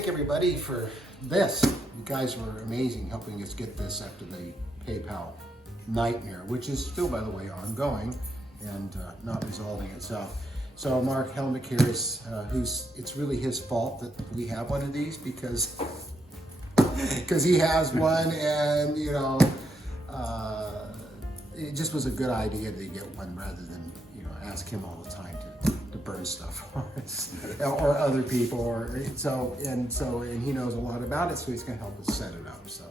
thank everybody for this. You guys were amazing helping us get this after the PayPal nightmare, which is still, by the way, ongoing and not resolving itself. So Mark Helmick here is, it's really his fault that we have one of these because he has one, and you know, it just was a good idea to get one rather than, you know, ask him all the time to burn stuff or other people, and he knows a lot about it, so he's going to help us set it up. So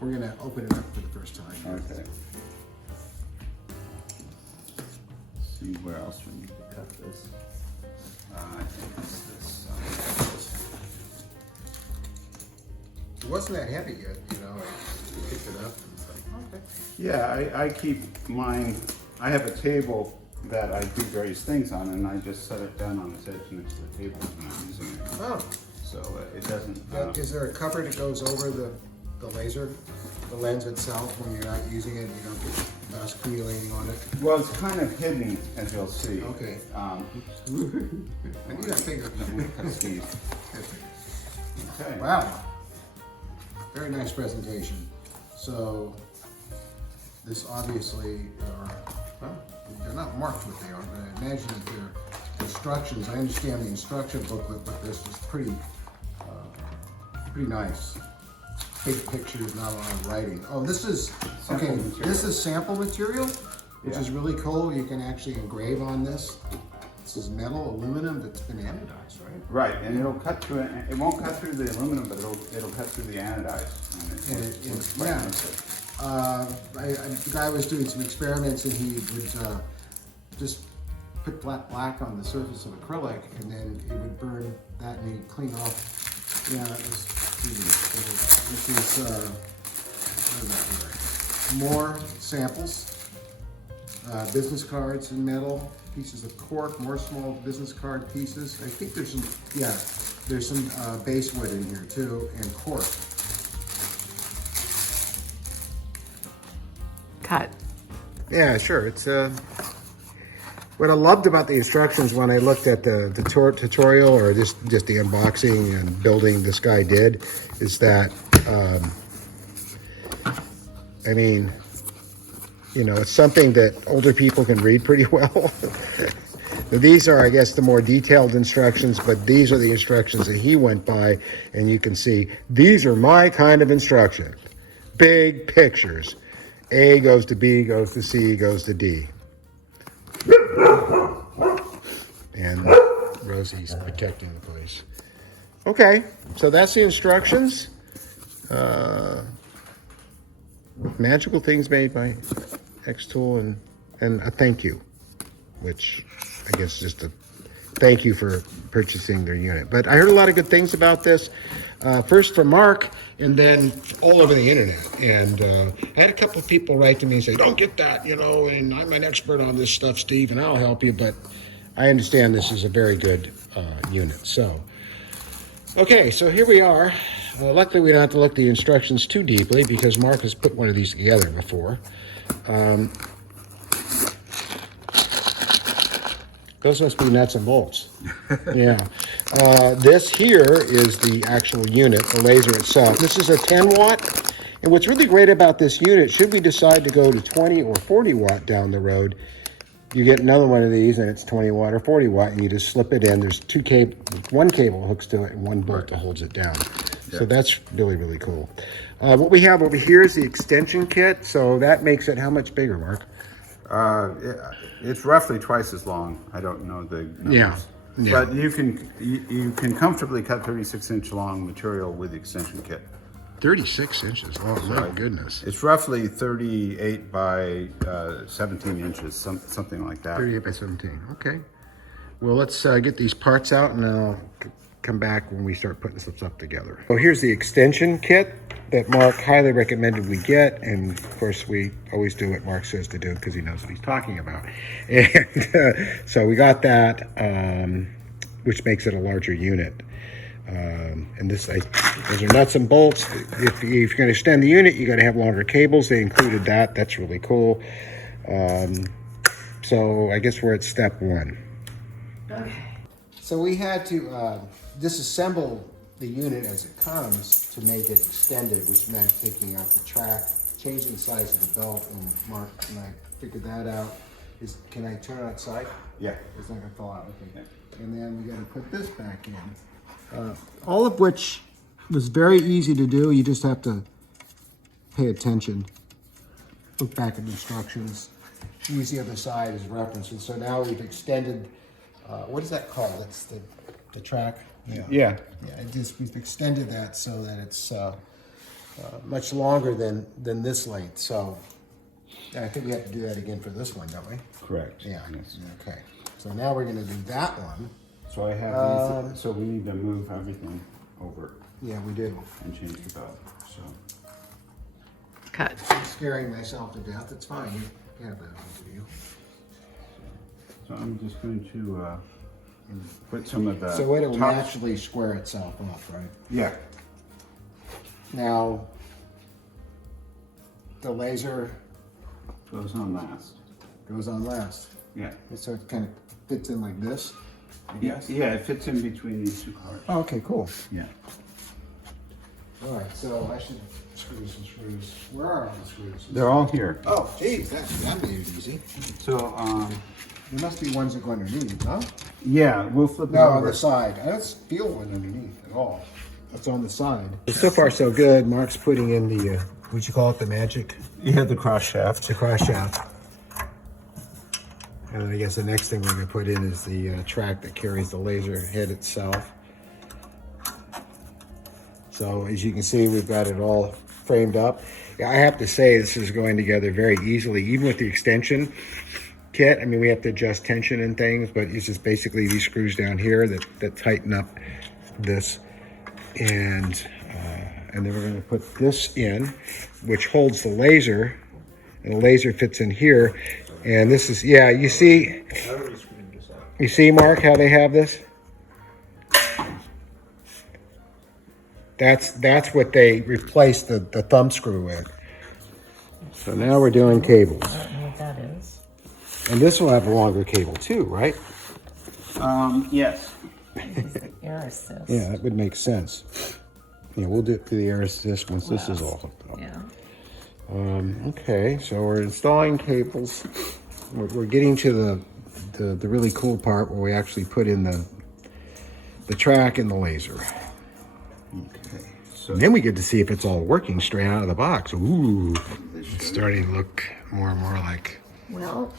we're going to open it up for the first time. Okay. Let's see where else we need to cut this. I think it's this. It wasn't that heavy yet, you know. I picked it up and it's like, okay. Yeah, I keep mine. I have a table that I do various things on, and I just set it down on its edge next to the table when I'm using it. Oh. So it doesn't. Is there a cover that goes over the laser, the lens itself, when you're not using it? You don't get dust accumulating on it? Well, it's kind of hidden, as you'll see. Okay. I need that finger. Okay. Wow. Very nice presentation. So this obviously well, they're not marked what they are, but I imagine that they're instructions. I understand the instruction booklet, but this is pretty nice. Big pictures, not a lot of writing. Oh, this is okay. This is sample material, which is really cool. You can actually engrave on this. This is metal, aluminum that's been anodized, right? Right, and it'll cut through it. It won't cut through the aluminum, but it'll cut through the anodized. The guy was doing some experiments, and he would just put black on the surface of acrylic, and then it would burn that, and he'd clean off. Yeah, that was this is more samples, business cards in metal, pieces of cork, more small business card pieces. I think there's some base wood in here too, and cork. Cut. Yeah, sure. It's what I loved about the instructions when I looked at the tutorial, or just the unboxing and building this guy did, is that I mean, you know, it's something that older people can read pretty well. These are, I guess, the more detailed instructions, but these are the instructions that he went by, and you can see these are my kind of instruction. Big pictures. A goes to B, goes to C, goes to D. And Rosie's protecting the place. Okay, so that's the instructions. Magical things made by xTool, and a thank you, which I guess is just a thank you for purchasing their unit. But I heard a lot of good things about this. First from Mark, and then all over the internet. And I had a couple of people write to me and say, don't get that, you know, and I'm an expert on this stuff, Steve, and I'll help you. But I understand this is a very good unit. So, okay, so here we are. Luckily, we don't have to look the instructions too deeply because Mark has put one of these together before. Those must be nuts and bolts. Yeah. This here is the actual unit, the laser itself. This is a 10 watt. And what's really great about this unit, should we decide to go to 20 or 40 watt down the road, you get another one of these and it's 20 watt or 40 watt, and you just slip it in. There's one cable hooks to it and one bolt that holds it down. Yeah. So that's really, really cool. What we have over here is the extension kit. So that makes it how much bigger, Mark? It's roughly twice as long. I don't know the numbers. Yeah. But you can comfortably cut 36-inch long material with the extension kit. 36 inches. Oh, my goodness. It's roughly 38 by 17 inches, something like that. 38 by 17. Okay. Well, let's get these parts out, and then I'll come back when we start putting some stuff together. So here's the extension kit that Mark highly recommended we get, and of course we always do what Mark says to do because he knows what he's talking about. And so we got that, which makes it a larger unit. And those are nuts and bolts. If you're going to extend the unit, you got to have longer cables. They included that. That's really cool. So I guess we're at step one. Okay. So we had to disassemble the unit as it comes to make it extended, which meant taking out the track, changing the size of the belt, and Mark and I figured that out. Can I turn it outside? Yeah. It's not gonna fall out, okay. And then we gotta put this back in. All of which was very easy to do. You just have to pay attention. Look back at the instructions. Use the other side as reference. And so now we've extended, what is that called? It's the track? Yeah. Yeah, we've extended that so that it's much longer than this length. So I think we have to do that again for this one, don't we? Correct. Yeah. Yes. Okay. So now we're going to do that one. So I have these, so we need to move everything over Yeah, we do. and change the belt, so. Cut. I'm scaring myself to death. It's fine. You have that one, do you? So I'm just going to put some of the So it will top- naturally square itself off, right? Yeah. Now, the laser Goes on last. goes on last. Yeah. So it kind of fits in like this, I guess? Yeah, it fits in between these two cars. Oh, okay, cool. Yeah. All right, so I should screw some screws. Where are all the screws? They're all here. Oh, geez, that made it easy. So, There must be ones that go underneath, huh? yeah, we'll flip it No, on over. the side. I don't feel one underneath at all. It's on the side. So far, so good. Mark's putting in the, what'd you call it, the magic? Yeah, the cross shaft. The cross shaft. And then I guess the next thing we're going to put in is the track that carries the laser head itself. So as you can see, we've got it all framed up. Yeah, I have to say this is going together very easily, even with the extension kit. I mean, we have to adjust tension and things, but it's just basically these screws down here that tighten up this. And then we're going to put this in, which holds the laser, and the laser fits in here. And this is, yeah, you see, Mark, how they have this? That's what they replaced the thumb screw with. So now we're doing cables. I don't know what that is. And this will have a longer cable too, right? Yes. This is the air assist. Yeah, that would make sense. Yeah, we'll do it through the air assist once this is all hooked up. Yeah. Okay, so we're installing cables. We're getting to the really cool part where we actually put in the track and the laser. Okay. So And then we get to see if it's all working straight out of the box. Ooh, it's starting to look more and more like Well,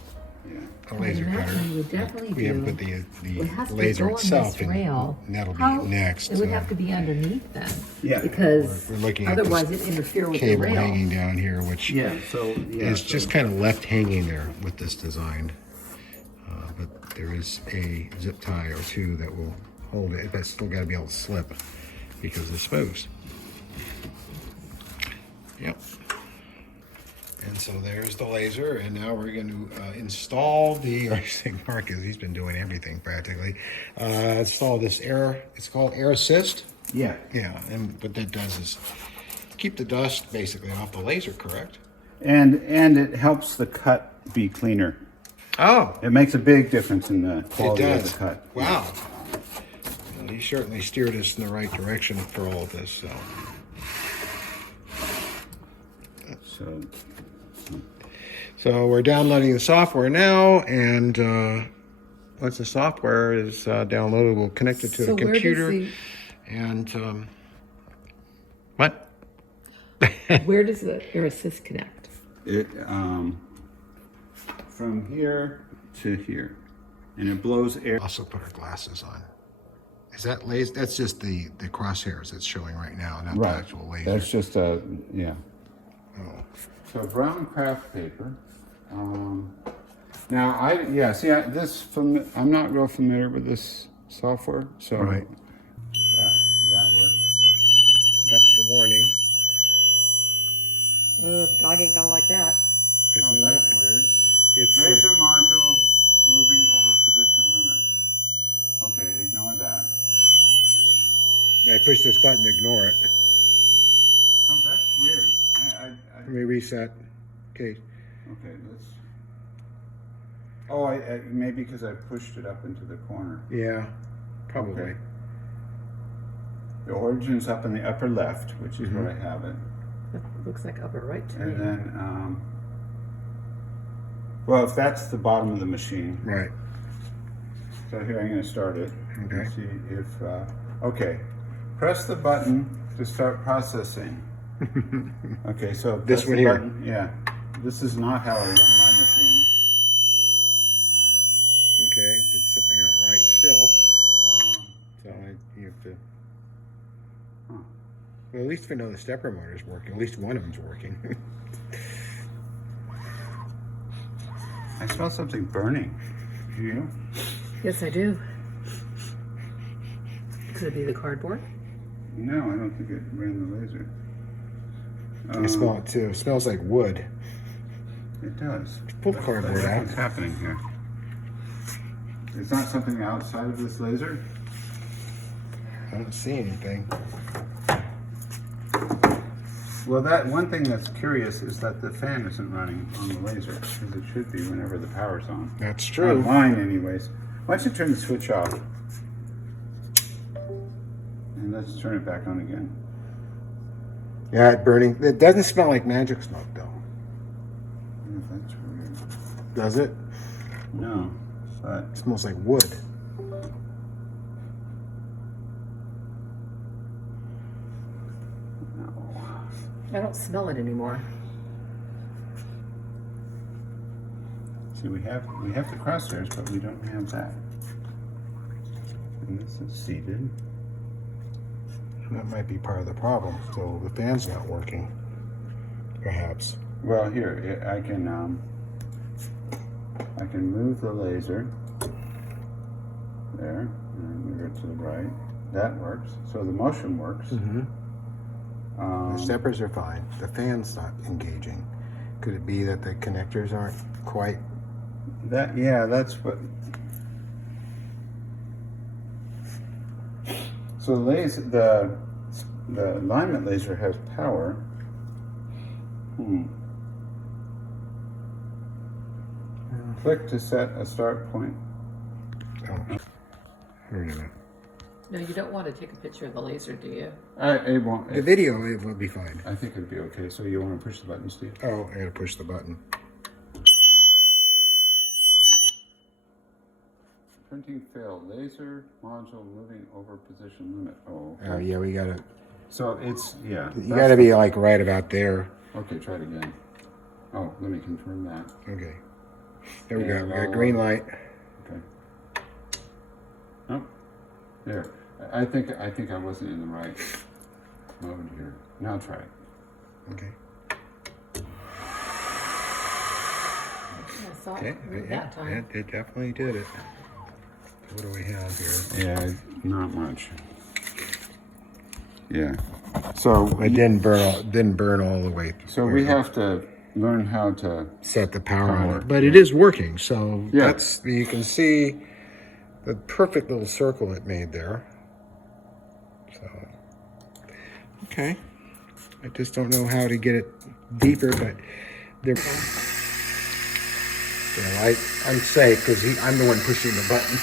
a I laser imagine cutter. you would definitely We haven't do. put It would have the to laser go on itself this in. rail. And that'll How- be next. It would have to be underneath then. Yeah. Because We're looking at this otherwise it interfere with the cable rail. hanging down here, which yeah, so yeah, is just kind of left hanging there with this design. But there is a zip tie or two that will hold it. But it's still got to be able to slip because it's exposed. Yep. And so there's the laser, and now we're going to install the, I think Mark is, he's been doing everything practically. Install this air, it's called air assist. yeah. Yeah, and what that does is keep the dust basically off the laser, correct? And it helps the cut be cleaner. Oh, It makes a big difference in the it quality of does. the cut. Wow. Well, he certainly steered us in the right direction for all of this, so. So we're downloading the software now, and once the software is downloaded, we'll connect it to So a where does computer. the- And what? Where does the air assist connect? It from here to here, and it blows air. Also put our glasses on. Is that laser? That's just the crosshairs that's showing right now, not the actual laser. That's just a yeah. Oh. So brown craft paper. Now I'm not real familiar with this software, so Right. that worked. That's the warning. The dog ain't gonna like that. Isn't That's it? weird. It's Laser module moving over position limit. Okay, ignore that. I push this button to ignore it. Oh, that's weird. Let me reset. Okay. Okay, let's. Oh, I maybe because I pushed it up into the corner. Yeah, probably. Okay. The origin's up in the upper left, which is where I have it. It looks like upper right to And me. then, well, if that's the bottom of the machine, Right. so here I'm going to start it. Okay. And see if, okay. Press the button to start processing. Okay, so This press one the here. button. Yeah. This is not how I run my machine. Okay, that's something not right still. So you have to. Huh. Well, at least we know the stepper motor's working. At least one of them's working. I smell something burning. Do you? Yes, I do. Could it be the cardboard? No, I don't think it ran the laser. I smell it too. It smells like wood. It does. Pull the cardboard out. What's happening here? It's not something outside of this laser? I don't see anything. Well, that one thing that's curious is that the fan isn't running on the laser, as it should be whenever the power's on. That's true. On mine, anyways. Why don't you turn the switch off? And let's turn it back on again. Yeah, it's burning. It doesn't smell like magic smoke though. Yeah, that's weird. Does it? No, but It smells like wood. no. I don't smell it anymore. See, we have the crosshairs, but we don't have that. And this is seated. That might be part of the problem. So the fan's not working. Perhaps. Well, here I can move the laser there and move it to the right. That works. So the motion works. Mm-hmm. The steppers are fine. The fan's not engaging. Could it be that the connectors aren't quite? That's what. So the alignment laser has power. Click to set a start point. Oh. Wait a minute. No, you don't want to take a picture of the laser, do you? It won't. The video, it will be fine. I think it'd be okay. So you want to push the button, Steve? Oh, I gotta push the button. Printing failed. Laser module moving over position limit. Oh. Oh yeah, we gotta. So it's You gotta be like right about there. Okay, try it again. Oh, let me confirm that. Okay. There we go. And We got I'll, green light. Okay. Oh, there. I think I wasn't in the right mode here. Now try it. Okay. I saw Okay. it move Yeah, that time. it definitely did it. What do we have here? Yeah, not much. Yeah. So It didn't burn all the way. So we have to learn how to set the power on Power, it, but it is working. So Yeah. that's you can see the perfect little circle it made there. So okay, I just don't know how to get it deeper, but there. You know, I'm safe because I'm the one pushing the button.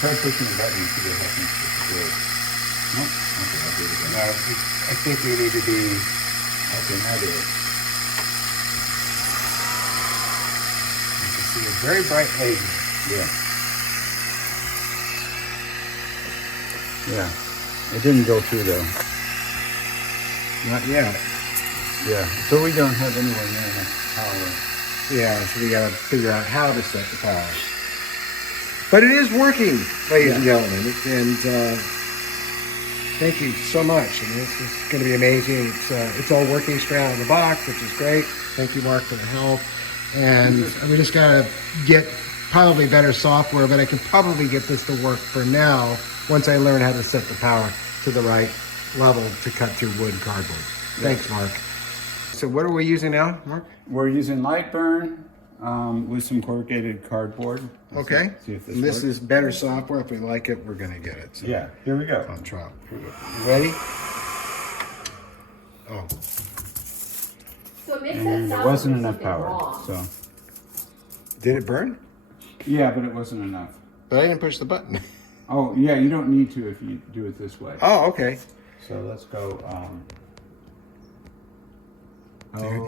try pushing the button and see what happens with the blade. Nope. Okay, I'll do it again. No, I think we need to be. Okay, now do it. You can see a very bright laser. Yeah. Yeah. It didn't go through though. Not yet. Yeah. So we don't have anywhere near enough power. Yeah, so we gotta figure out how to set the power. But it is working, ladies and gentlemen, and thank you so much. And this is going to be amazing. It's all working straight out of the box, which is great. Thank you, Mark, for the help. And we just gotta get probably better software, but I can probably get this to work for now once I learn how to set the power to the right level to cut through wood and cardboard. Thanks, Mark. So what are we using now, Mark? We're using Lightburn with some corrugated cardboard. Let's Okay. See if this And this works. is better software. If we like it, we're gonna get it. So Yeah. Here we go. on trial. You ready? Oh, So it makes And there wasn't enough power. So did it burn? yeah, but it wasn't enough. But I didn't push the button. Oh, yeah, you don't need to if you do it this way. Oh, okay. So let's go.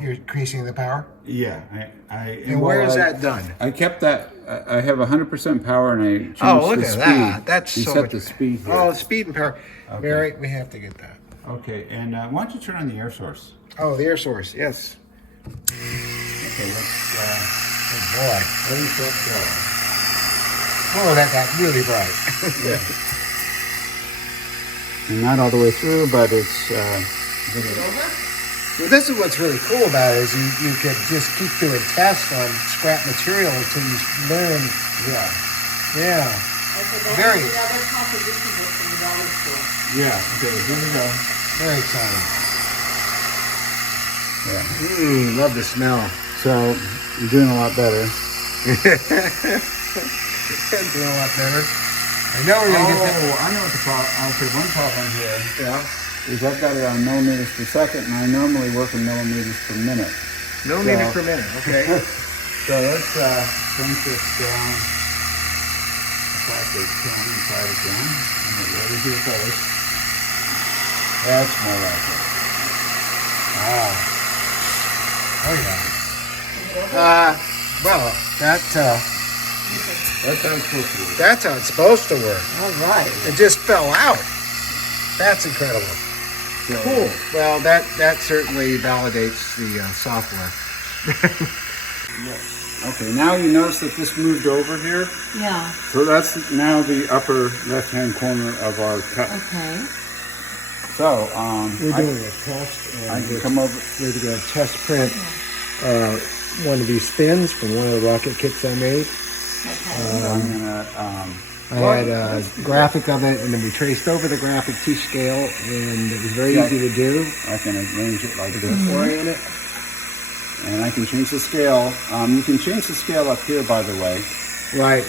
You're increasing the power? Yeah, And where is that done? I kept that. I have 100% power, and I changed Oh, look the at speed. that. That's you so set much. the speed here. Oh, speed and power. Okay. Mary, we have to get that. Okay, and why don't you turn on the air source? Oh, the air source. Yes. Okay, let's. Oh boy. Ready, set, go. Oh, that got really bright. Yeah. And not all the way through, but it's. Well, this is what's really cool about it is you could just keep doing tests on scrap material until you learn. Yeah. Yeah. Okay, Very. the other composition book from the dollar store. Yeah. Okay. Here we go. Very exciting. Yeah. Love the smell. So you're doing a lot better. Doing a lot better. I know we're gonna get that. Oh, I know what the problem. Okay, one problem here Yeah. is I've got it on millimeters per second, and I normally work in millimeters per minute. Millimeter So- per minute. Okay. So let's shrink this down. Factor 10 and try it again. And get ready to do those. That's more like it. Wow. Oh yeah. Well, That's how it's supposed to work. that's how it's supposed to work. All right. It just fell out. That's incredible. So, Cool. Well, that certainly validates the software. Okay, now you notice that this moved over here. Yeah, So that's now the upper left-hand corner of our cut. okay. So, We're doing a test, I and can come over. we're going to test print one of these spins from one of the rocket kits I made. Okay. I'm gonna. I had a graphic of it, and then we traced over the graphic to scale, and it was very Yeah. easy to do. I can arrange it like this, Orient it. and I can change the scale. You can change the scale up here, by the way. Right.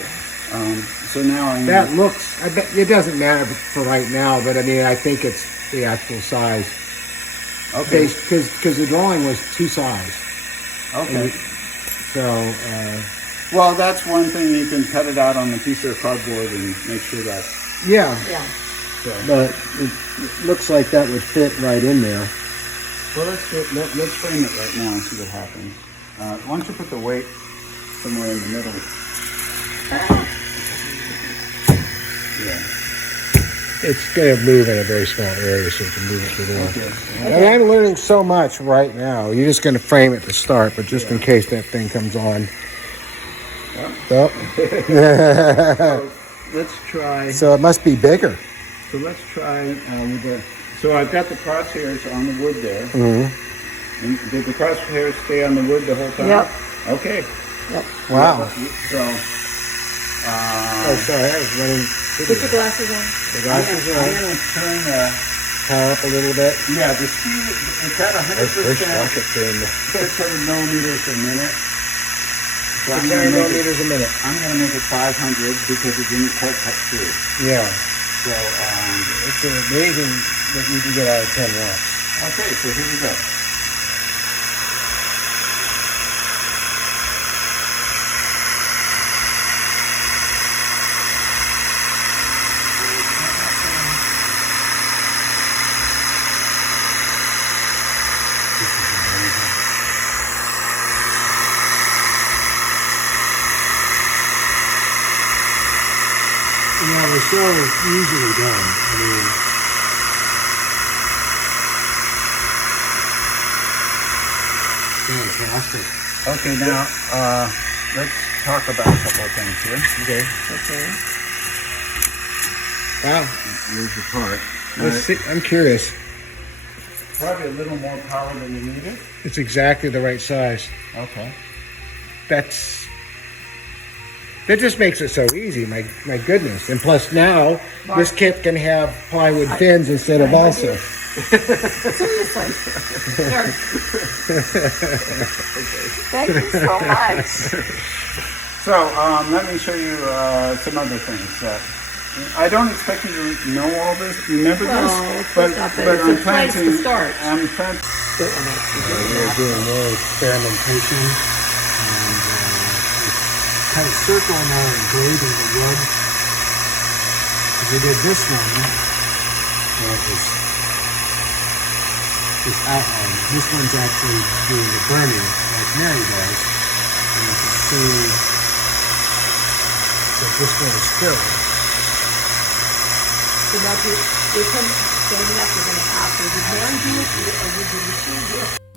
So now I'm. That looks. I bet it doesn't matter for right now, but I mean, I think it's the actual size. Okay. Because the drawing was two size. Okay. So. Well, that's one thing. You can cut it out on a piece of cardboard and make sure that. Yeah. Yeah. But it looks like that would fit right in there. Well, let's frame it right now and see what happens. Why don't you put the weight somewhere in the middle? Yeah. It's going to move in a very small area, so you can move it to the Okay. And I'm learning so much right now. You're just going to frame it to start, but just in case that thing comes on. Oh. Let's try. So it must be bigger. So let's try with the. So I've got the crosshairs on the wood there. Mm-hmm. And did the crosshairs stay on the wood the whole time? Yep. Okay. Wow. So. Oh, sorry, I was running. Put your glasses on. The I'm glasses are on. going to turn Power up a little bit. yeah, the speed, it's at 100%, 600 millimeters a minute. So I'm 600 going millimeters a minute. to make it 500 because it didn't quite cut through. Yeah. So, It's amazing that you can get out of 10 watts. okay, so here we go. Yeah, they're so easily done. I mean, fantastic. Okay, now let's talk about a couple of things here. Okay. Okay. Wow. Here's the part. Let's see. I'm curious. Probably a little more power than you needed. It's exactly the right size. Okay. That just makes it so easy. My goodness. And plus now, this kit can have plywood fins instead of balsa. Seriously. Here. Thank you so much. So let me show you some other things that I don't expect you to know all this, remember Well, this, it's but not that- but it's I'm a place to start. I'm trying. We're doing more experimentation. And kind of circling now and grading the wood. we did this one, where it was this outline. This one's actually doing the burning, like Mary does. And you can see that this one is filled. So now, if you're standing up, you're going to ask, did Mary do it or did the machine do it?